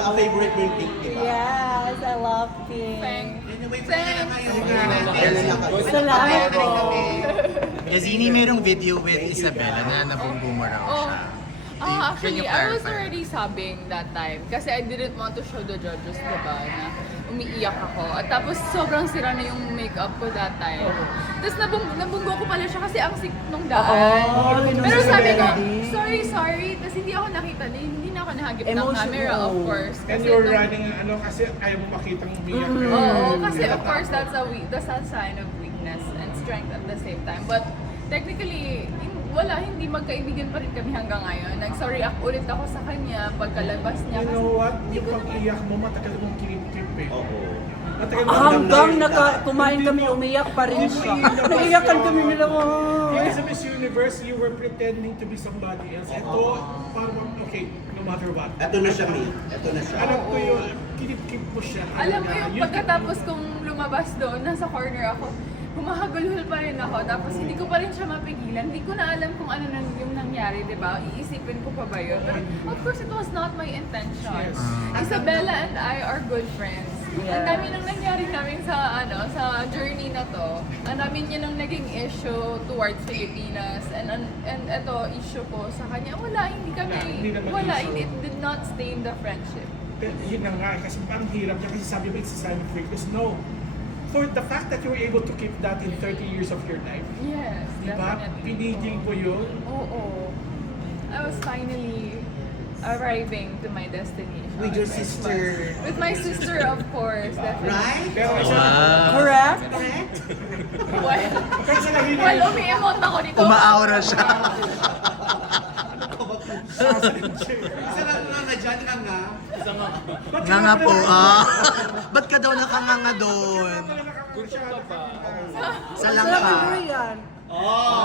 Tsaka favorite mo yung pink, di ba? Yes, I love pink. Anyway, Salamat po. Yazini, mayroong video with Isabella na nabunggo mo raw siya. Can Actually, you I was clarify? already sobbing that time kasi I didn't want to show the judges, diba, na umiiyak ako. At tapos sobrang sira na yung makeup ko that time. Tapos nabunggo ko pala siya kasi ang sick nung daan. Pero sabi ko, sorry. Tapos hindi ako nakita, hindi na ako nahagip ng camera, of course. And you're running, kasi ayaw mo makitang umiyak. Oo, kasi of course that's a sign of weakness and strength at the same time. But technically, hindi magkaibigan pa rin kami hanggang ngayon. Nag-sorry ulit ako sa kanya pagkalabas niya. You know what? Yung pag-iyak mo, matagal mong kinip-kip eh. Oo. Matagal mo Hanggang kumain kami, umiyak pa rin siya. Naiyakan kami nila mo. Yung sa Miss Universe, you were pretending to be somebody else. Ito, parang okay, no matter what. Ito na siya, May. Ito na siya. Alam ko yun, kinip-kip mo siya. Alam mo yung pagkatapos kong lumabas doon, nasa corner ako, humahagulhol pa rin ako, tapos hindi ko pa rin siya mapigilan. Hindi ko na alam kung ano yung nangyari, di ba? Iisipin ko pa ba yun? But of course, it was not my intention. Yes. Isabella and I are good friends. Ang dami nang nangyari namin sa journey na to. Ang dami niya nang naging issue towards Pilipinas. And ito, issue ko sa kanya. Hindi naman issue. it did not stain the friendship. Yun na nga, kasi parang hirap niya kasi sabi mo it's a sign of weakness. No. For the fact that you were able to keep that in 30 years of your life, Yes, diba? definitely. Pinigil ko yun. Oo. I was finally arriving to my destination. With your sister. With my sister, of course, definitely. Right? Pero isa Correct? Correct? kasi nahihirap. Well, umi-emote ako dito. Umaawra siya. Isa lang na dyan ka nga. Nga po, ba't ka daw nakanganga doon? Kursyado pa. Sa langka. Yan.